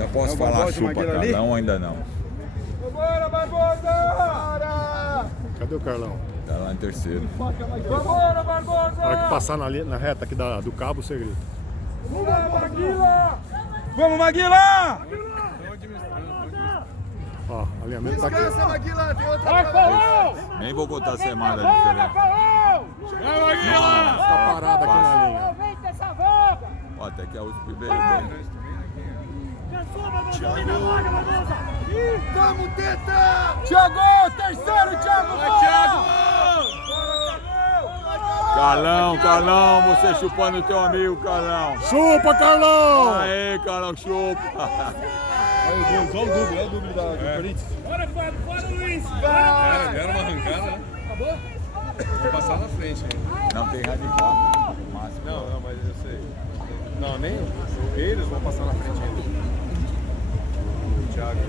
Já posso falar chupa Carlão ou ainda não? Bora, Barbosa! Cadê o Carlão? Tá lá em terceiro. Bora, Barbosa! Na hora que passar na reta aqui do cabo, você grita. Vamos, Maguila! Vamos, Maguila! Ó, alinhamento tá aqui. Descansa, Maguila! Tem outra. Nem vou contar a semana diferente. Vai, Maguila! Tá parado aqui na linha. Ó, até que a USP veio bem. Vamos, Teta! Thiago! Terceiro, Thiago! Vai, Thiago! Carlão, você chupando o teu amigo, Carlão. Chupa, Carlão! Aê, Carlão, chupa. Olha o duplo do Corinthians. Bora, Fábio, bora, Luiz! Cara, deram uma arrancada, né? Acabou? Vou passar na frente ainda. Não tem radical. Máximo. Não, mas eu sei. Não, nem eles vão passar na frente ainda. O Thiago.